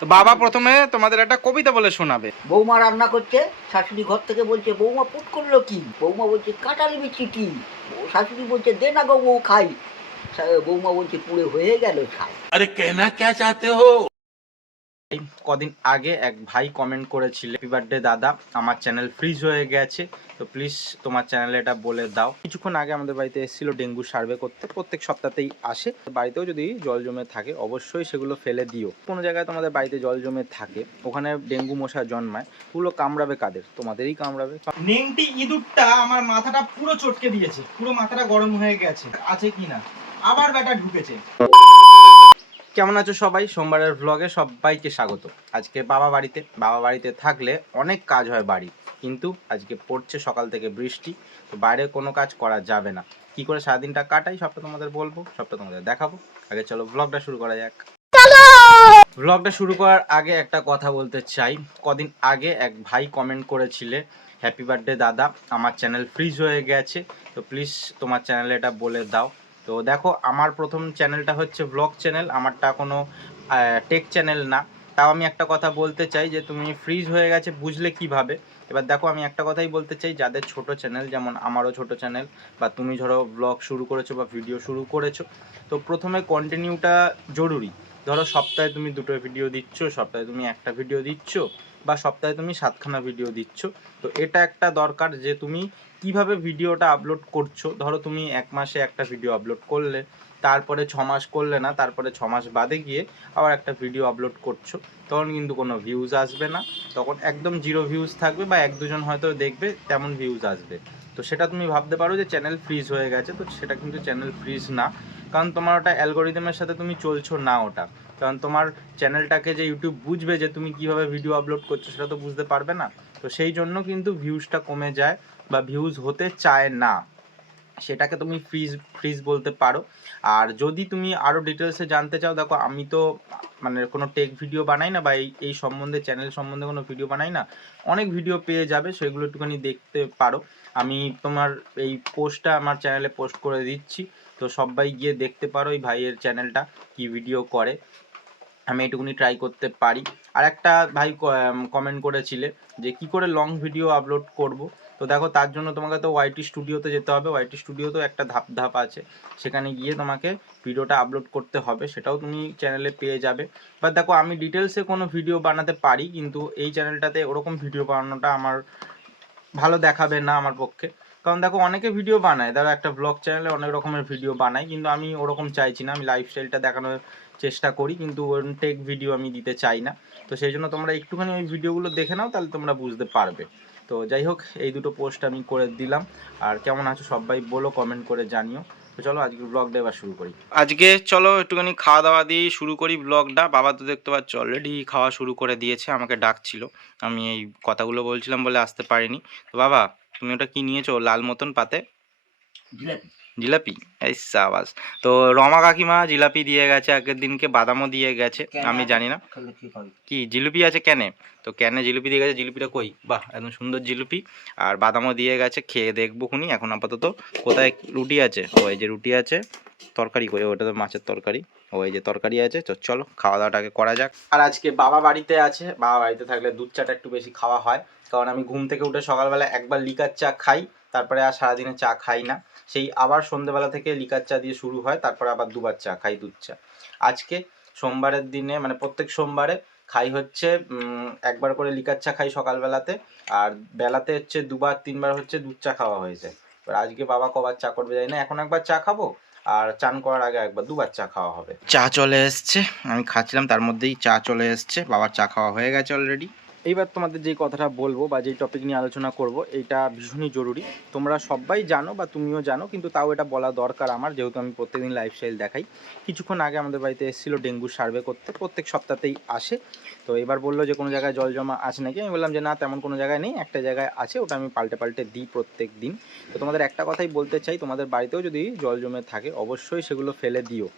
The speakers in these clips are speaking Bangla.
তো বাবা প্রথমে তোমাদের একটা কবিতা বলে শোনাবে। বৌমা রান্না করছে, শাশুড়ি ঘর থেকে বলছে বৌমা পুট করলো কি, বৌমা বলছে কাঁটালি বিচি কি, শাশুড়ি বলছে দে না গো বউ খাই, বৌমা বলছে পুড়ে হয়ে গেল ছাই। अरे कहना क्या चाहते हो? কদিন আগে এক ভাই কমেন্ট করেছিল, হ্যাপি বার্থডে দাদা, আমার চ্যানেল ফ্রিজ হয়ে গেছে, তো প্লিজ তোমার চ্যানেলে এটা বলে দাও। কিছুক্ষণ আগে আমাদের বাড়িতে এসেছিল ডেঙ্গু সার্ভে করতে, প্রত্যেক সপ্তাহতেই আসে। বাড়িতেও যদি জল জমে থাকে অবশ্যই সেগুলো ফেলে দিও। কোনো জায়গায় তোমাদের বাড়িতে জল জমে থাকে, ওখানে ডেঙ্গু মশা জন্মায়, ওগুলো কামড়াবে কাদের? তোমাদেরই কামড়াবে। নেংটি ইঁদুরটা আমার মাথাটা পুরো চটকে দিয়েছে, পুরো মাথাটা গরম হয়ে গেছে, আছে কিনা আবার ব্যাটা ঢুকেছে। কেমন আছো সবাই? সোমবারের ভ্লগে সবাইকে স্বাগত। আজকে বাবা বাড়িতে থাকলে অনেক কাজ হয় বাড়ি, কিন্তু আজকে পড়ছে সকাল থেকে বৃষ্টি, তো বাইরে কোনো কাজ করা যাবে না। কি করে সারাদিনটা কাটাই সবটা তোমাদের বলবো, সবটা তোমাদের দেখাবো। আগে চলো ভ্লগটা শুরু করা যাক। ভ্লগটা শুরু করার আগে একটা কথা বলতে চাই। কদিন আগে এক ভাই কমেন্ট করেছিলে, হ্যাপি বার্থডে দাদা, আমার চ্যানেল ফ্রিজ হয়ে গেছে, তো প্লিজ তোমার চ্যানেলে এটা বলে দাও। তো দেখো, আমার প্রথম চ্যানেলটা হচ্ছে ব্লগ চ্যানেল, আমারটা কোনো টেক চ্যানেল না। তাও আমি একটা কথা বলতে চাই যে তুমি ফ্রিজ হয়ে গেছে বুঝলে কিভাবে। এবার দেখো, আমি একটা কথাই বলতে চাই, যাদের ছোট চ্যানেল, যেমন আমারও ছোট চ্যানেল, বা তুমি ধরো ব্লগ শুরু করেছো বা ভিডিও শুরু করেছো, তো প্রথমে কন্টিনিউটা জরুরি। ধরো সপ্তাহে তুমি 2টো ভিডিও দিচ্ছ, সপ্তাহে তুমি একটা ভিডিও দিচ্ছ, বা সপ্তাহে তুমি 7খানা ভিডিও দিচ্ছ, তো এটা একটা দরকার যে তুমি কিভাবে ভিডিওটা আপলোড করছো। ধরো তুমি 1 মাসে একটা ভিডিও আপলোড করলে, তারপরে 6 মাস করলে না, তারপরে 6 মাস বাদে গিয়ে আবার একটা ভিডিও আপলোড করছো, তখন কিন্তু কোনো ভিউজ আসবে না, তখন একদম জিরো ভিউজ থাকবে, বা 1-2জন হয়তো দেখবে, তেমন ভিউজ আসবে। তো সেটা তুমি ভাবতে পারো যে চ্যানেল ফ্রিজ হয়ে গেছে, তো সেটা কিন্তু চ্যানেল ফ্রিজ না, কারণ তোমার ওটা অ্যালগোরিদমের সাথে তুমি চলছো না ওটা। কারণ তোমার চ্যানেলটাকে যে ইউটিউব বুঝবে যে তুমি কিভাবে ভিডিও আপলোড করছো, সেটা তো বুঝতে পারবে না। তো সেই জন্য কিন্তু ভিউজটা কমে যায় বা ভিউজ হতে চায় না, সেটাকে তুমি ফ্রিজ বলতে পারো। আর যদি তুমি আরও ডিটেলসে জানতে চাও, দেখো আমি তো মানে কোনো টেক ভিডিও বানাই না, বা এই সম্বন্ধে, চ্যানেল সম্বন্ধে কোনো ভিডিও বানাই না। অনেক ভিডিও পেয়ে যাবে, সেগুলো একটুখানি দেখতে পারো। আমি তোমার এই পোস্টটা আমার চ্যানেলে পোস্ট করে দিচ্ছি, তো সবাই গিয়ে দেখতে পারো এই ভাইয়ের চ্যানেলটা কি ভিডিও করে। আমি এটুকুনি ট্রাই করতে পারি। আর একটা ভাই কমেন্ট করেছিলে যে কি করে লং ভিডিও আপলোড করব। তো দেখো, তার জন্য তোমাকে তো ওয়াইটি স্টুডিওতে যেতে হবে। ওয়াইটি স্টুডিওতেও একটা ধাপ আছে, সেখানে গিয়ে তোমাকে ভিডিওটা আপলোড করতে হবে, সেটাও তুমি চ্যানেলে পেয়ে যাবে। বা দেখো, আমি ডিটেলসে কোনো ভিডিও বানাতে পারি, কিন্তু এই চ্যানেলটাতে ওরকম ভিডিও বানানোটা আমার ভালো দেখাবে না আমার পক্ষে। কারণ দেখো, অনেকে ভিডিও বানায়, ধরো একটা ব্লগ চ্যানেলে অনেক রকমের ভিডিও বানায়, কিন্তু আমি ওরকম চাইছি না। আমি লাইফস্টাইলটা দেখানোর চেষ্টা করি, কিন্তু টেক ভিডিও আমি দিতে চাই না। তো সেই জন্য তোমরা একটুখানি ওই ভিডিওগুলো দেখে নাও, তাহলে তোমরা বুঝতে পারবে। তো যাই হোক, এই দুটো পোস্ট আমি করে দিলাম। আর কেমন আছো সবাই বলো, কমেন্ট করে জানিও। তো চলো আজকের ব্লগটা এবার শুরু করি। আজকে চলো একটুখানি খাওয়া দাওয়া দিয়ে শুরু করি ব্লগটা। বাবা তো দেখতে পাচ্ছ অলরেডি খাওয়া শুরু করে দিয়েছে, আমাকে ডাকছিল, আমি এই কথাগুলো বলছিলাম বলে আসতে পারিনি। তো বাবা, তুমি ওটা কি নিয়েছো লাল মতন পাতে? জিলাপি। জিলাপি? এই সাবাস। তো রমা কাকিমা জিলাপি দিয়ে গেছে, আগের দিনকে বাদামও দিয়ে গেছে, আমি জানি না কি জিলিপি আছে ক্যানে। তো ক্যানে জিলিপি দিয়ে গেছে, জিলিপিটা কই, বাহ একদম সুন্দর জিলিপি। আর বাদামও দিয়ে গেছে, খেয়ে দেখবো খুনি। এখন আপাতত কোথায় রুটি আছে? ও এই যে রুটি আছে, তরকারি কই? ওটা তো মাছের তরকারি। ও এই যে তরকারি আছে, তো চলো খাওয়া দাওয়াটাকে করা যাক। আর আজকে বাবা বাড়িতে আছে, বাবা বাড়িতে থাকলে দুধ চাটা একটু বেশি খাওয়া হয়, কারণ আমি ঘুম থেকে উঠে সকালবেলা একবার লিকার চা খাই, তারপরে আর সারাদিনে চা খাই না। সেই আবার সন্ধ্যেবেলা থেকে লিকার চা দিয়ে শুরু হয়, তারপরে আবার দুবার চা খাই, দুধ চা। আজকে সোমবারের দিনে, মানে প্রত্যেক সোমবারে খাই হচ্ছে একবার করে লিকার চা খাই সকালবেলাতে, আর বেলাতে হচ্ছে 2-3বার হচ্ছে দুধ চা খাওয়া হয়ে যায়। এবার আজকে বাবা কবার চা করবে জানি না, এখন একবার চা খাবো, আর চান করার আগে একবার, 2বার চা খাওয়া হবে। চা চলে এসছে, আমি খাচ্ছিলাম তার মধ্যেই চা চলে এসছে, বাবার চা খাওয়া হয়ে গেছে অলরেডি। এইবার তোমাদের যেই কথাটা বলবো বা যেই টপিক নিয়ে আলোচনা করব, এইটা ভীষণই জরুরি। তোমরা সবাই জানো বা তুমিও জানো, কিন্তু তাও এটা বলা দরকার আমার, যেহেতু আমি প্রত্যেকদিন লাইফস্টাইল দেখাই। কিছুক্ষণ আগে আমাদের বাড়িতে এসেছিলো ডেঙ্গু সার্ভে করতে, প্রত্যেক সপ্তাহতেই আসে। তো এবার বললো যে কোনো জায়গায় জল জমা আছে নাকি। আমি বললাম যে না, তেমন কোনো জায়গায় নেই, একটা জায়গায় আছে, ওটা আমি পাল্টে দিই প্রত্যেক দিন। তো তোমাদের একটা কথাই বলতে চাই, তোমাদের বাড়িতেও যদি জল জমে থাকে অবশ্যই সেগুলো ফেলে দিও।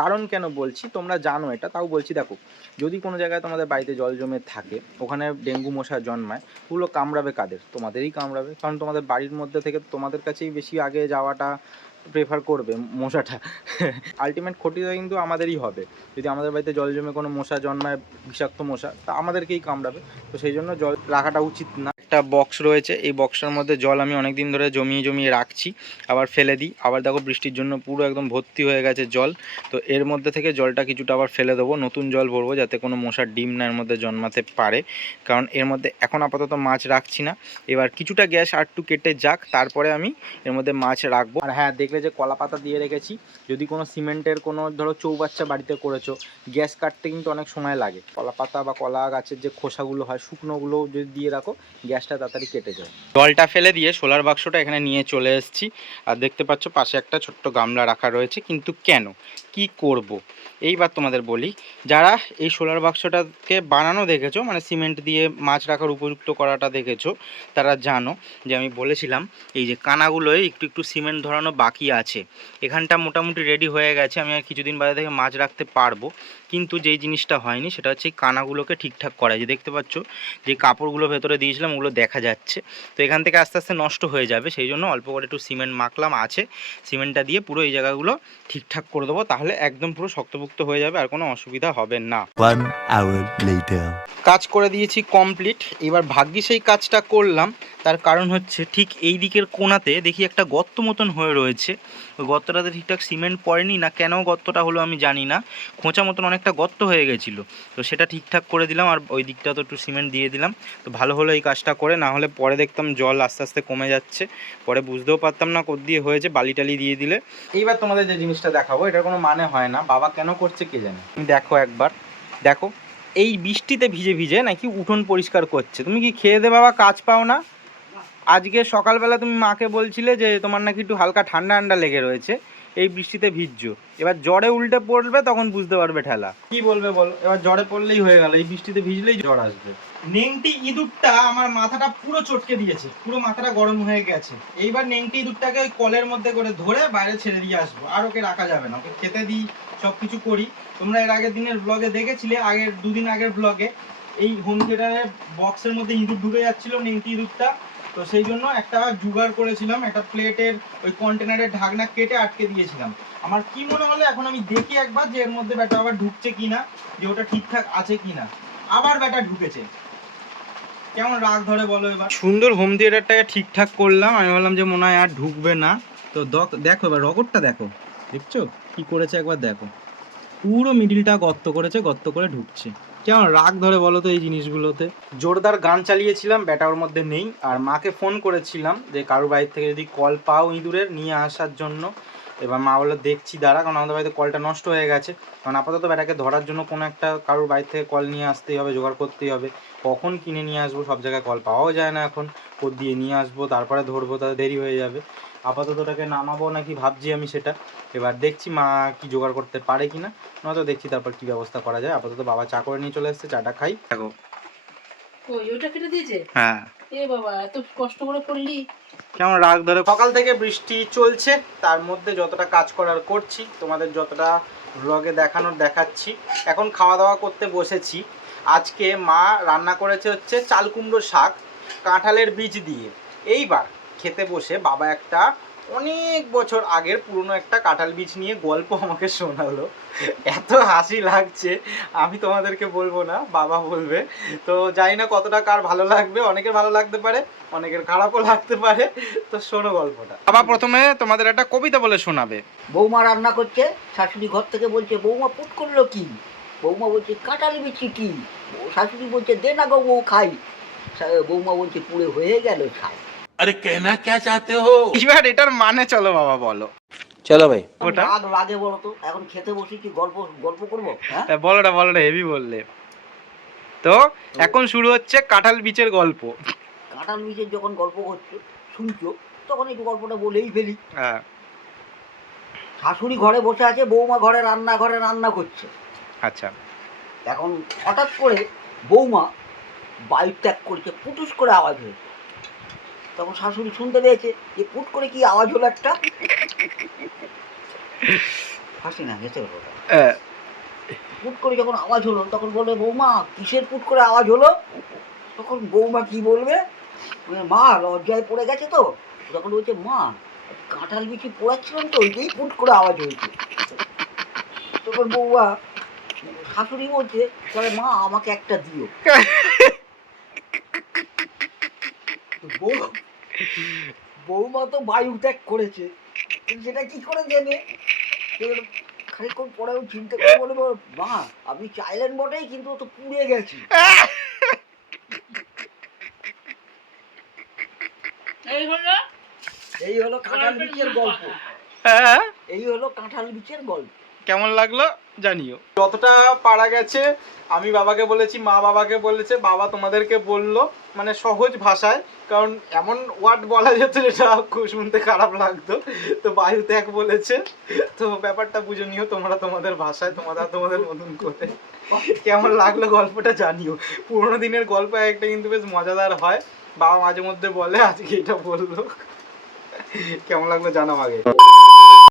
কারণ কেন বলছি তোমরা জানো এটা, তাও বলছি। দেখো, যদি কোনো জায়গায় তোমাদের বাড়িতে জল জমে থাকে, ওখানে ডেঙ্গু মশা জন্মায়, ওগুলো কামড়াবে কাদের? তোমাদেরই কামড়াবে, কারণ তোমাদের বাড়ির মধ্যে থেকে তোমাদের কাছেই বেশি আগে যাওয়াটা প্রেফার করবে মশাটা। আলটিমেট ক্ষতিটা কিন্তু আমাদেরই হবে। যদি আমাদের বাড়িতে জল জমে কোনো মশা জন্মায়, বিষাক্ত মশা, তা আমাদেরকেই কামড়াবে। তো সেই জন্য জল রাখাটা উচিত না। একটা বক্স রয়েছে, এই বক্সের মধ্যে জল আমি অনেক দিন ধরে জমিয়ে জমিয়ে রাখছি, আবার ফেলে দিই। আবার দেখো বৃষ্টির জন্য পুরো একদম ভর্তি হয়ে গেছে জল। তো এর মধ্যে থেকে জলটা কিছুটা আবার ফেলে দেবো, নতুন জল ভরবো, যাতে কোনো মশার ডিম না এর মধ্যে জন্মাতে পারে। কারণ এর মধ্যে এখন আপাতত মাছ রাখছি না, এবার কিছুটা গ্যাস আর একটু কেটে যাক, তারপরে আমি এর মধ্যে মাছ রাখবো। আর হ্যাঁ, দেখলে যে কলা পাতা দিয়ে রেখেছি, যদি কোনো সিমেন্টের কোনো ধরো চৌবাচ্চা বাড়িতে করেছো, গ্যাস কাটতে কিন্তু অনেক সময় লাগে। কলা পাতা বা কলা গাছের যে খোসাগুলো হয় শুকনোগুলো যদি দিয়ে রাখো, গ্যাসটা তাড়াতাড়ি কেটে যায়। জলটা ফেলে দিয়ে সোলার বাক্সটা এখানে নিয়ে চলে এসেছি। আর দেখতে পাচ্ছ পাশে একটা ছোট্ট গামলা রাখা রয়েছে। কিন্তু কেন, কি করব, এইবার তোমাদের বলি। যারা এই সোলার বাক্সটাকে বানানো দেখেছো, মানে সিমেন্ট দিয়ে মাছ রাখার উপযুক্ত করাটা দেখেছো, তারা জানো যে আমি বলেছিলাম এই যে কানাগুলোয় একটু একটু সিমেন্ট ধরানো বাকি আছে। এখানটা মোটামুটি রেডি হয়ে গেছে, আমি আর কিছুদিন বাদে থেকে মাছ রাখতে পারবো। কিন্তু যেই জিনিসটা হয়নি সেটা হচ্ছে এই কানাগুলোকে ঠিকঠাক করা। যে দেখতে পাচ্ছ যে কাপড়গুলো ভেতরে দিয়েছিলাম ওগুলো দেখা যাচ্ছে, তো এখান থেকে আস্তে আস্তে নষ্ট হয়ে যাবে। সেই জন্য অল্প করে একটু সিমেন্ট মাখলাম, আছে সিমেন্টটা দিয়ে পুরো এই জায়গাগুলো ঠিকঠাক করে দেবো, তাহলে একদম পুরো শক্তপোক্ত হয়ে যাবে, আর কোনো অসুবিধা হবে না। 1 hour later. কাজ করে দিয়েছি কমপ্লিট। এবার ভাগ্যিস এই কাজটা করলাম, তার কারণ হচ্ছে ঠিক এই দিকের কোণাতে দেখি একটা গর্ত মতন হয়ে রয়েছে। ওই গর্তটাতে ঠিকঠাক সিমেন্ট পড়েনি, না কেন গর্তটা হলো আমি জানি না, খোঁচা মতন অনেকটা গর্ত হয়ে গেছিলো। তো সেটা ঠিকঠাক করে দিলাম, আর ওই দিকটা তো একটু সিমেন্ট দিয়ে দিলাম। তো ভালো হলো এই কাজটা করে, না হলে পরে দেখতাম জল আস্তে আস্তে কমে যাচ্ছে, পরে বুঝতেও পারতাম না কোথ দিয়ে হয়েছে, বালি টালি দিয়ে দিলে। এইবার তোমাদের যে জিনিসটা দেখাবো, এটার কোনো মানে হয় না, বাবা কেন করছে কে জানে। তুমি দেখো একবার, দেখো এই বৃষ্টিতে ভিজে ভিজে নাকি উঠোন পরিষ্কার করছে। তুমি কি খেয়ে দে বাবা কাজ পাও না? আজকে সকালবেলা তুমি মাকে বলছিলে যে তোমার নাকি একটু হালকা ঠান্ডা ঠান্ডা লেগে রয়েছে, এই বৃষ্টিতে ভিজছো। এবার জ্বরে উল্টে পড়বে, তখন বুঝতে পারবে ঠেলা। কি বলবে বলো, এবার জ্বরে পড়লেই হয়ে গেল, এই বৃষ্টিতে ভিজলেই জ্বর আসবে। নেংটি ইঁদুরটা আমার মাথাটা পুরো চটকে দিয়েছে, পুরো মাথাটা গরম হয়ে গেছে। এইবার নেংটি ইঁদুরটাকে ওই কলের মধ্যে করে ধরে বাইরে ছেড়ে দিয়ে আসবো, আর ওকে রাখা যাবে না, ওকে খেতে দিই, সব কিছু করি। তোমরা এর আগের দিনের ব্লগে দেখেছিলে, আগের দুদিন আগের ব্লগে, এই হোম থিয়েটারের বক্সের মধ্যে ইঁদুর ঢুকে যাচ্ছিল, নেংটি ইঁদুরটা। তো সেই জন্য একটা জোগাড় করেছিলাম, একটা প্লেটের ওই কন্টেনারের ঢাকনা কেটে আটকে দিয়েছিলাম। আমার কি মনে হলো, এখন আমি দেখি একবার যে এর মধ্যে ব্যাটা আবার ঢুকছে কিনা, যে ওটা ঠিকঠাক আছে কিনা। আবার ব্যাটা ঢুকেছে, কেমন রাগ ধরে বলো। এবার সুন্দর হোম থিয়েটারটাকে ঠিকঠাক করলাম, আমি বললাম যে মনে হয় আর ঢুকবে না। তো দেখো এবার রগরটা দেখো, দেখছো কি করেছে একবার দেখো, পুরো মিডিলটা গর্ত করেছে, গর্ত করে ঢুকছে। কেমন রাগ ধরে বলো তো এই জিনিসগুলোতে। জোরদার গান চালিয়েছিলাম, ব্যাটা ওর মধ্যে নেই। আর মাকে ফোন করেছিলাম যে কারোর বাড়ির থেকে যদি কল পাও ইঁদুরের নিয়ে আসার জন্য। এবার মা বললো দেখছি দাঁড়া, কারণ আমাদের বাড়িতে কলটা নষ্ট হয়ে গেছে। কারণ আপাতত ব্যাটাকে ধরার জন্য কোনো একটা কারোর বাড়ি থেকে কল নিয়ে আসতেই হবে, জোগাড় করতেই হবে। কখন কিনে নিয়ে আসবো, সব জায়গায় কল পাওয়াও যায় না এখন, কোথ দিয়ে নিয়ে আসবো তারপরে ধরবো, তাহলে দেরি হয়ে যাবে। আপাতত ওটাকে নামাবো নাকি ভাবছি আমি সেটা। এবার দেখছি মা কি জোগাড় করতে পারে কিনা, নয়তো দেখছি তারপর কি ব্যবস্থা করা যায়। আপাতত বাবা চা করে নিয়ে চলে এসেছে, চাটা খাই। দেখো ওই ওটা কেটে দিয়েছে। হ্যাঁ, এ বাবা এত কষ্ট করে করলি। কেমন রাগ ধরে। সকাল থেকে বৃষ্টি চলছে, তার মধ্যে যতটা কাজ করার করছি, তোমাদের যতটা ব্লগে দেখানোর দেখাচ্ছি। এখন খাওয়া দাওয়া করতে বসেছি। আজকে মা রান্না করেছে হচ্ছে চাল কুমড়ো শাক কাঁঠালের বীজ দিয়ে। এইবার খেতে বসে বাবা একটা অনেক বছর আগের পুরনো একটা কাঁঠাল বীজ নিয়ে গল্প আমাকে শোনালো। এত হাসি লাগছে, আমি তোমাদেরকে বলবো না, বাবা বলবে। তো জানি না কতটা কার ভালো লাগবে, অনেকের ভালো লাগতে পারে, অনেকের খারাপও লাগতে পারে। তো শোনো গল্পটা। বাবা প্রথমে তোমাদের একটা কবিতা বলে শোনাবে। বৌমা রান্না করছে, শাশুড়ি ঘর থেকে বলছে বৌমা পুট করলো কি? বৌমা বলছে কাঁঠালি বিচি কি? শাশুড়ি বলছে দে না গো বউ খাই। বৌমা বলছে পুড়ে হয়ে গেল ছাই। अरे कहना क्या चाहते हो? এবার এটার মানে চলো বাবা বলো। चलो भाई। ওটা রাগ লাগে বলো তো, এখন খেতে বসি কি গল্প গল্প করবো? হ্যাঁ, বলো না হেভি বললে। তো এখন শুরু হচ্ছে কাঁঠাল বীচের গল্প। কাঁঠাল বীজের যখন গল্প করছো শুনছো, তখন একটু গল্পটা বলেই ফেলি। হ্যাঁ, শাশুড়ি ঘরে বসে আছে, বৌমা ঘরে রান্নাঘরে রান্না করছে। আচ্ছা। এখন হঠাৎ করে বৌমা বায়ু ত্যাগ করছে, পুটুস করে আওয়াজ হয়েছে। তখন শাশুড়ি শুনতে পেয়েছে যে পুট করে কি আওয়াজ হলো একটা। হাসি না, হেসে হলো। পুট করে যখন আওয়াজ হলো তখন বলে বৌমা কিসের পুট করে আওয়াজ হলো? তখন বৌমা কি বলবে, মা লজ্জায় পড়ে গেছে তো। তখন বলছে মা কাঁঠাল বিচি পোড়াচ্ছিলাম তো ওইটাই ফুট করে আওয়াজ হয়েছে। তখন বৌমা শাশুড়ি বলছে তাহলে মা আমাকে একটা দিও। তো বৌমা তো বায়ু ত্যাগ করেছে, সেটা কি করে দেবে? খানিক্ষণ পরেও চিন্তা করে বলবো মা আপনি চাইলেন বটেই কিন্তু ও তো পুড়ে গেছে। এই হলো কাঁঠাল বিচের গল্প। এই হলো কাঁঠাল বিচের গল্প। কেমন লাগলো জানিও। যতটা পারা গেছে আমি বাবাকে বলেছি, মা বাবাকে বলেছে, বাবা তোমাদেরকে বললো মানে সহজ ভাষায়, কারণ এমন ওয়ার্ড বলা যেত যেটা খুব শুনতে খারাপ লাগতো। তো বায়ু ত্যাগ বলেছে, তো ব্যাপারটা বুঝে নিও তোমরা তোমাদের ভাষায়, তোমাদের মতন করে। কেমন লাগলো গল্পটা জানিও। পুরোনো দিনের গল্প একটা কিন্তু বেশ মজাদার হয়, বাবা মাঝে মধ্যে বলে, আজকে এটা বললো। কেমন লাগলো জানাও আগে।